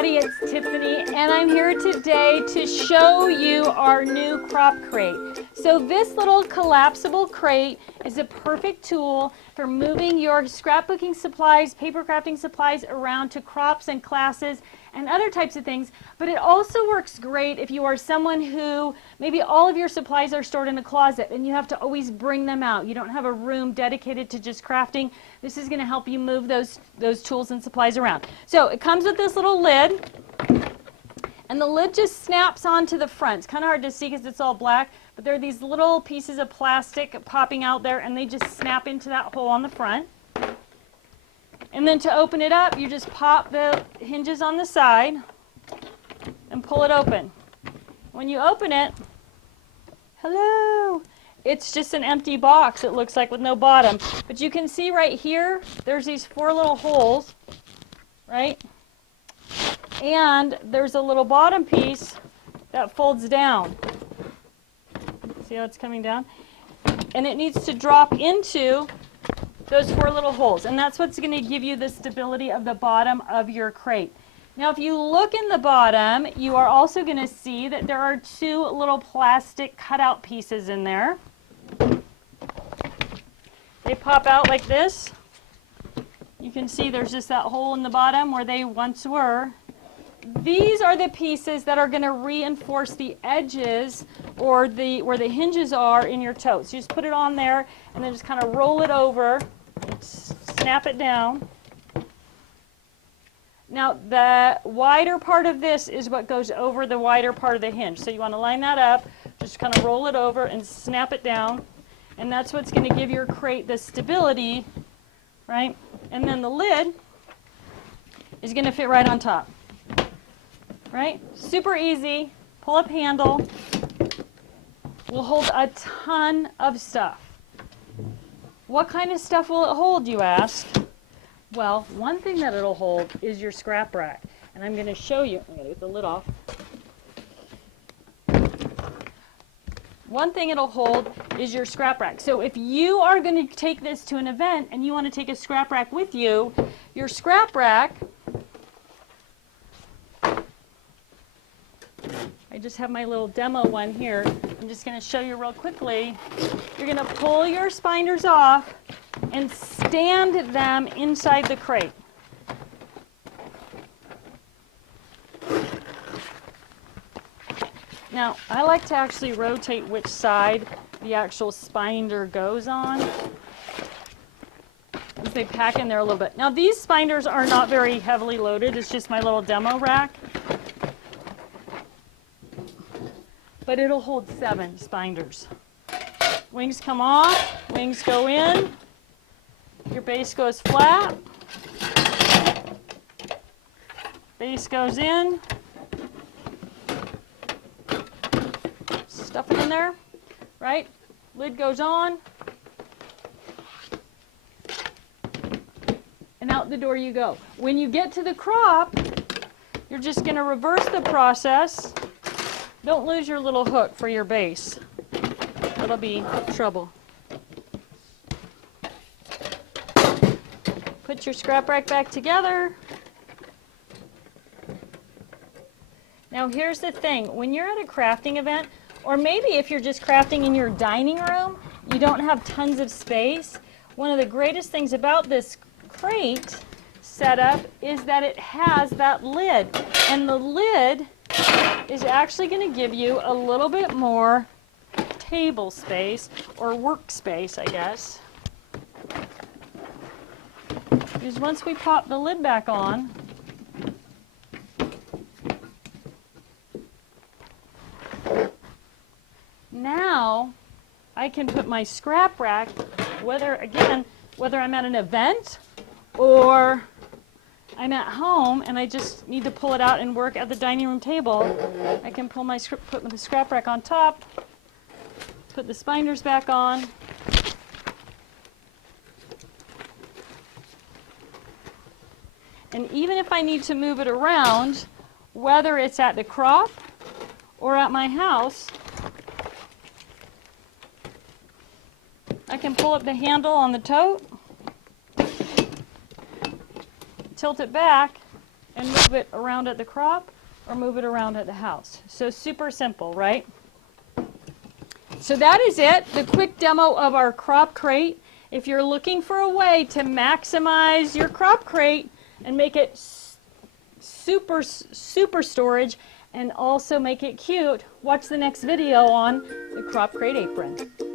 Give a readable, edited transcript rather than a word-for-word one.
everybody, it's Tiffany and I'm here today to show you our new crop crate. So this little collapsible crate is a perfect tool for moving your scrapbooking supplies, paper crafting supplies around to crops and classes and other types of things, but it also works great if you are someone who maybe all of your supplies are stored in a closet and you have to always bring them out. You don't have a room dedicated to just crafting. This is going to help you move those tools and supplies around. So it comes with this little lid, and the lid just snaps onto the front. It's kind of hard to see because it's all black, but there are these little pieces of plastic popping out there, and they just snap into that hole on the front. And then to open it up, you just pop the hinges on the side and pull it open. When you open it, hello, it's just an empty box, it looks like, with no bottom. But you can see right here, there's these 4 little holes, right? And there's a little bottom piece that folds down. See how it's coming down? And it needs to drop into those 4 little holes, and that's what's going to give you the stability of the bottom of your crate. Now if you look in the bottom, you are also going to see that there are 2 little plastic cutout pieces in there. They pop out like this. You can see there's just that hole in the bottom where they once were. These are the pieces that are going to reinforce the edges or where the hinges are in your tote. So you just put it on there and then just kind of roll it over and snap it down. Now the wider part of this is what goes over the wider part of the hinge. So you want to line that up, just kind of roll it over and snap it down. And that's what's going to give your crate the stability, right? And then the lid is going to fit right on top. Right? Super easy. Pull-up handle. Will hold a ton of stuff. What kind of stuff will it hold, you ask? Well, one thing that it'll hold is your scrap rack. And I'm going to show you. I'm going to get the lid off. One thing it'll hold is your scrap rack. So if you are going to take this to an event and you want to take a scrap rack with you, your scrap rack, I just have my little demo one here. I'm just going to show you real quickly. You're going to pull your spinders off and stand them inside the crate. Now, I like to actually rotate which side the actual spinder goes on, as they pack in there a little bit. Now, these spinders are not very heavily loaded. It's just my little demo rack. But it'll hold 7 spinders. Wings come off, wings go in, your base goes flat, base goes in, stuff it in there, right? Lid goes on, and out the door you go. When you get to the crop, you're just going to reverse the process. Don't lose your little hook for your base. It'll be trouble. Put your scrap rack back together. Now here's the thing. When you're at a crafting event, or maybe if you're just crafting in your dining room, you don't have tons of space, one of the greatest things about this crate setup is that it has that lid. And the lid is actually going to give you a little bit more table space, or workspace, I guess. Because once we pop the lid back on, now I can put my scrap rack, whether I'm at an event or I'm at home and I just need to pull it out and work at the dining room table, I can put the scrap rack on top, put the spinders back on, and even if I need to move it around, whether it's at the crop or at my house, I can pull up the handle on the tote, tilt it back, and move it around at the crop or move it around at the house. So super simple, right? So that is it, the quick demo of our crop crate. If you're looking for a way to maximize your crop crate and make it super storage and also make it cute, watch the next video on the crop crate apron.